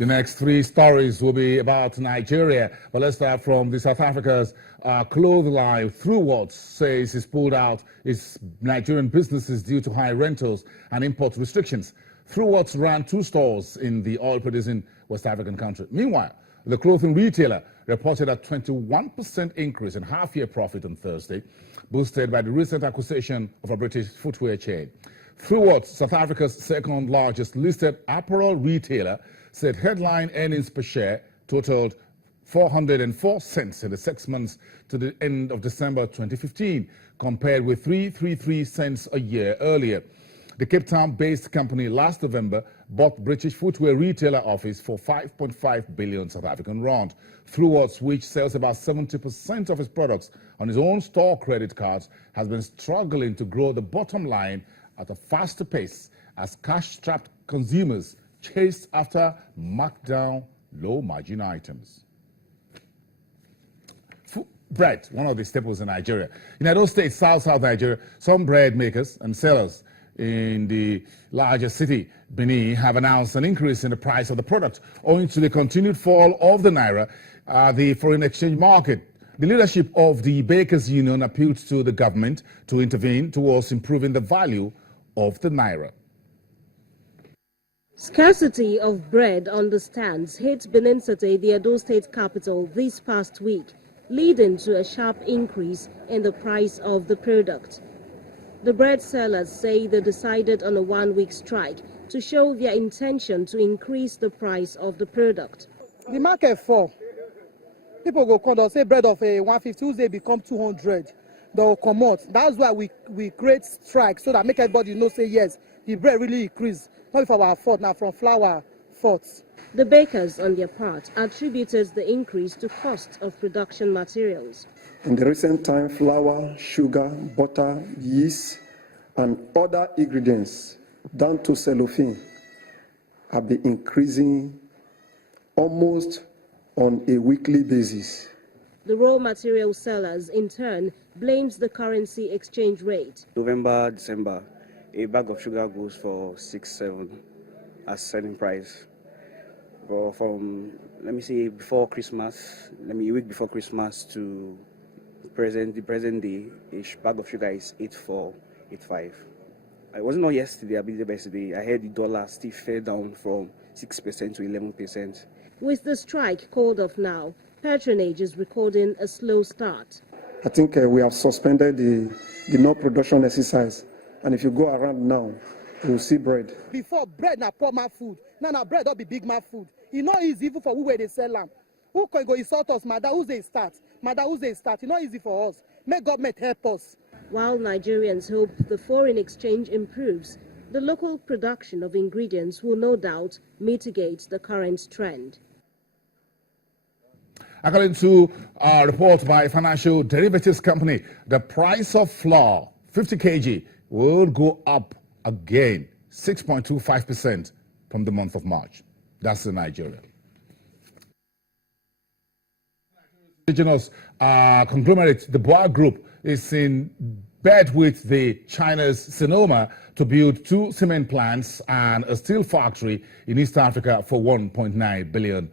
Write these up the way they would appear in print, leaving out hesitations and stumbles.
The next three stories will be about Nigeria, but let's start from the South Africa's clothing line. What says it's pulled out its Nigerian businesses due to high rentals and import restrictions. What ran 2 stores in the oil-producing West African country. Meanwhile, the clothing retailer reported a 21% increase in half-year profit on Thursday, boosted by the recent acquisition of a British footwear chain. South Africa's second-largest listed apparel retailer, said headline earnings per share totaled 404 cents in the 6 months to the end of December 2015, compared with 333 cents a year earlier. The Cape Town-based company last November bought British footwear retailer Office for 5.5 billion South African rand. Which sells about 70% of its products on its own store credit cards, has been struggling to grow the bottom line at a faster pace as cash-strapped consumers chased after markdown low-margin items. Bread, one of the staples in Nigeria. In Edo State, South Nigeria, some bread makers and sellers in the largest city, Benin, have announced an increase in the price of the product owing to the continued fall of the naira, the foreign exchange market. The leadership of the Bakers Union appealed to the government to intervene towards improving the value of the naira. Scarcity of bread on the stands hit Benin City, the Edo State capital, this past week, leading to a sharp increase in the price of the product. The bread sellers say they decided on a 1-week strike to show their intention to increase the price of the product. The market fall. People go come and say bread of a 150, they become 200. They'll come out. That's why we create strike, so that make everybody know, say yes, the bread really increased. Not from our fault, now from flour faults. The bakers, on their part, attributed the increase to cost of production materials. In the recent time, flour, sugar, butter, yeast, and other ingredients, down to cellophane, have been increasing almost on a weekly basis. The raw material sellers, in turn, blames the currency exchange rate. November, December, a bag of sugar goes for 6-7 as selling price. But from, let me say, before Christmas, a week before Christmas to the present day, a bag of sugar is 8.4, 8.5. It wasn't not yesterday, I believe yesterday. I heard the dollar still fell down from 6% to 11%. With the strike called off now, patronage is recording a slow start. I think we have suspended the no-production exercise. And if you go around now, you will see bread. Before, bread na poor man food. Now bread don't be big man food. It's not easy even for who where they sell them. Who can go insult us, madam, who's they start? Madam, who's they start? It's not easy for us. May government help us. While Nigerians hope the foreign exchange improves, the local production of ingredients will no doubt mitigate the current trend. According to a report by a financial derivatives company, the price of flour, 50 kg, will go up again, 6.25% from the month of March. That's in Nigeria. Indigenous conglomerate, the Boa Group, is in bed with the China's Sinoma to build 2 cement plants and a steel factory in East Africa for $1.9 billion.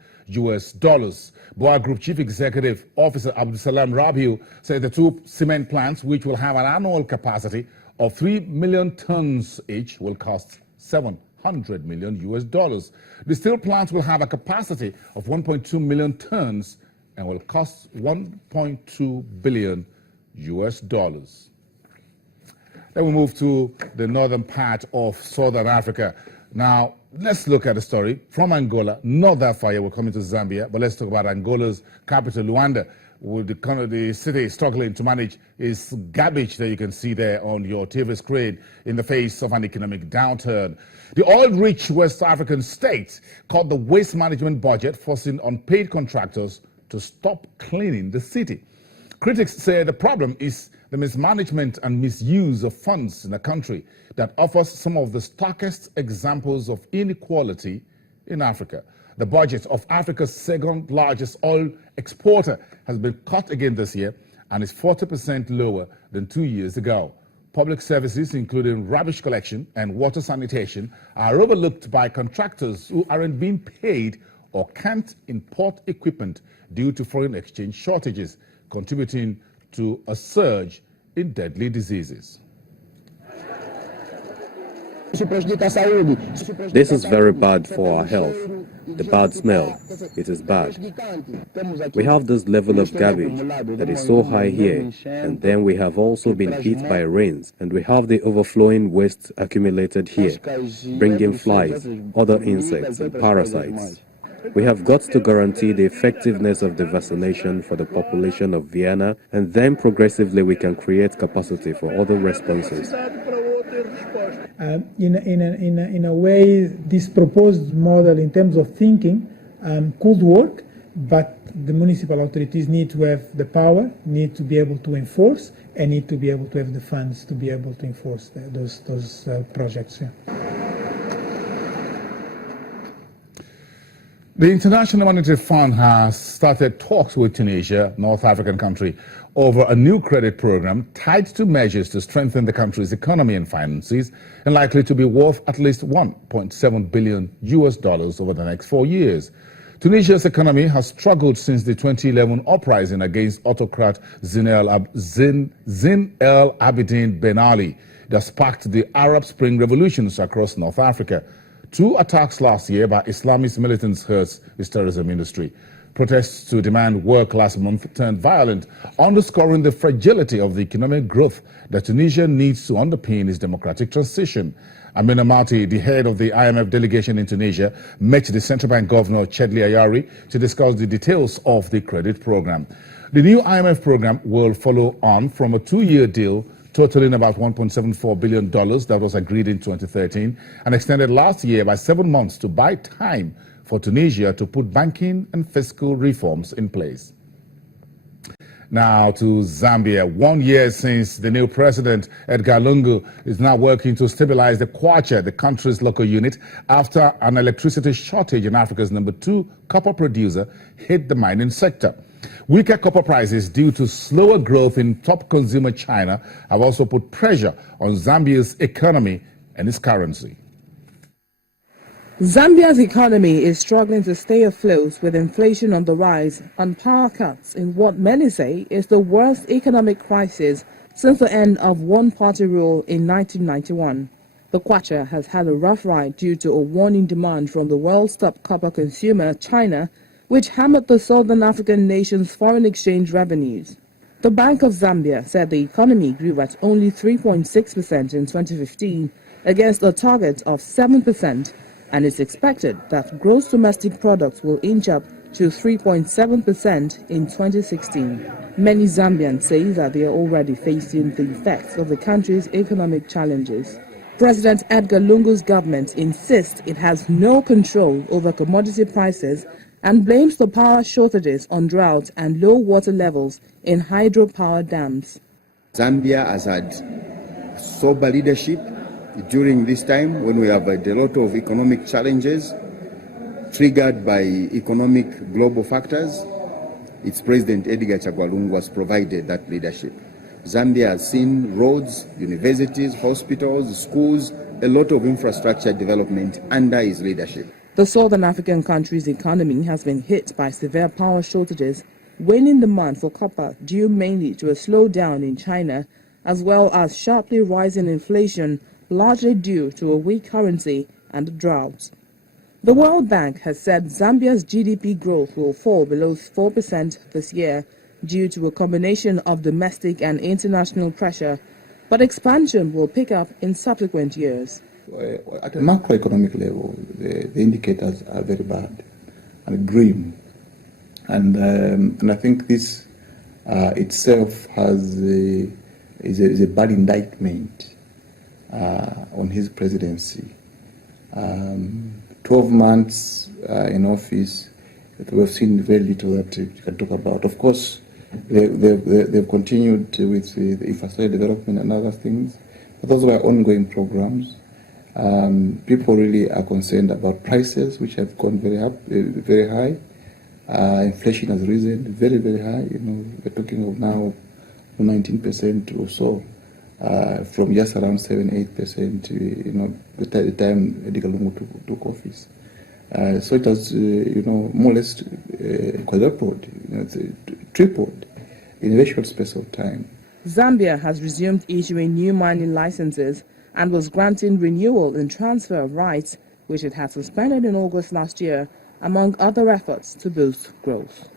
Boa Group Chief Executive Officer Abdusalam Rabiu said the 2 cement plants, which will have an annual capacity of 3 million tons each, will cost $700 million. The steel plants will have a capacity of 1.2 million tons and will cost $1.2 billion. Then we move to the northern part of southern Africa. Now, let's look at the story from Angola. Not that far yet, we're coming to Zambia, but let's talk about Angola's capital, Luanda, with the city struggling to manage its garbage that you can see there on your TV screen in the face of an economic downturn. The oil-rich West African state cut the waste management budget, forcing unpaid contractors to stop cleaning the city. Critics say the problem is the mismanagement and misuse of funds in a country that offers some of the starkest examples of inequality in Africa. The budget of Africa's second largest oil exporter has been cut again this year and is 40% lower than 2 years ago. Public services, including rubbish collection and water sanitation, are overlooked by contractors who aren't being paid or can't import equipment due to foreign exchange shortages, contributing to a surge in deadly diseases. This is very bad for our health. The bad smell, it is bad. We have this level of garbage that is so high here, and then we have also been hit by rains, and we have the overflowing waste accumulated here, bringing flies, other insects and parasites. We have got to guarantee the effectiveness of the vaccination for the population of Vienna, and then progressively we can create capacity for other responses. In a way, this proposed model in terms of thinking could work, but the municipal authorities need to have the power, need to be able to enforce, and need to be able to have the funds to be able to enforce those projects. Yeah. The International Monetary Fund has started talks with Tunisia, North African country, over a new credit program tied to measures to strengthen the country's economy and finances, and likely to be worth at least $1.7 billion over the next 4 years. Tunisia's economy has struggled since the 2011 uprising against autocrat Zine El Abidine Ben Ali that sparked the Arab Spring revolutions across North Africa. 2 attacks last year by Islamist militants hurt its tourism industry. Protests to demand work last month turned violent, underscoring the fragility of the economic growth that Tunisia needs to underpin its democratic transition. Amina Mati, the head of the IMF delegation in Tunisia, met the central bank governor Chedli Ayari to discuss the details of the credit program. The new IMF program will follow on from a 2-year deal totaling about $1.74 billion that was agreed in 2013 and extended last year by 7 months to buy time for Tunisia to put banking and fiscal reforms in place. Now to Zambia. 1 year since the new president, Edgar Lungu, is now working to stabilize the Kwacha, the country's local unit, after an electricity shortage in Africa's #2 copper producer hit the mining sector. Weaker copper prices due to slower growth in top consumer China have also put pressure on Zambia's economy and its currency. Zambia's economy is struggling to stay afloat with inflation on the rise and power cuts in what many say is the worst economic crisis since the end of one-party rule in 1991. The Kwacha has had a rough ride due to a warning demand from the world's top copper consumer, China, which hammered the southern African nation's foreign exchange revenues. The Bank of Zambia said the economy grew at only 3.6% in 2015 against a target of 7%, and it's expected that gross domestic product will inch up to 3.7% in 2016. Many Zambians say that they are already facing the effects of the country's economic challenges. President Edgar Lungu's government insists it has no control over commodity prices and blames the power shortages on drought and low water levels in hydropower dams. Zambia has had sober leadership during this time when we have had a lot of economic challenges triggered by economic global factors. Its president Edgar Lungu has provided that leadership. Zambia has seen roads, universities, hospitals, schools, a lot of infrastructure development under his leadership. The southern African country's economy has been hit by severe power shortages, waning demand for copper due mainly to a slowdown in China, as well as sharply rising inflation, largely due to a weak currency and drought. The World Bank has said Zambia's GDP growth will fall below 4% this year due to a combination of domestic and international pressure, but expansion will pick up in subsequent years. At a macroeconomic level, the indicators are very bad and grim, and I think this itself is a bad indictment on his presidency. 12 months in office, we've seen very little that you can talk about. Of course, they've continued with the infrastructure development and other things, but those were ongoing programs. People really are concerned about prices, which have gone very high. Inflation has risen very, very high. We're talking of now 19% or so, from just around 7-8%. The time Edgar Lungu took office. So it has, more or less quadrupled, tripled in a very short space of time. Zambia has resumed issuing new mining licenses and was granting renewal and transfer of rights, which it had suspended in August last year, among other efforts to boost growth.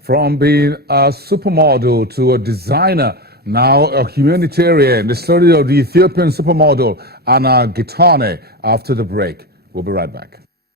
From being a supermodel to a designer, now a humanitarian, the story of the Ethiopian supermodel Anna Gitane after the break. We'll be right back.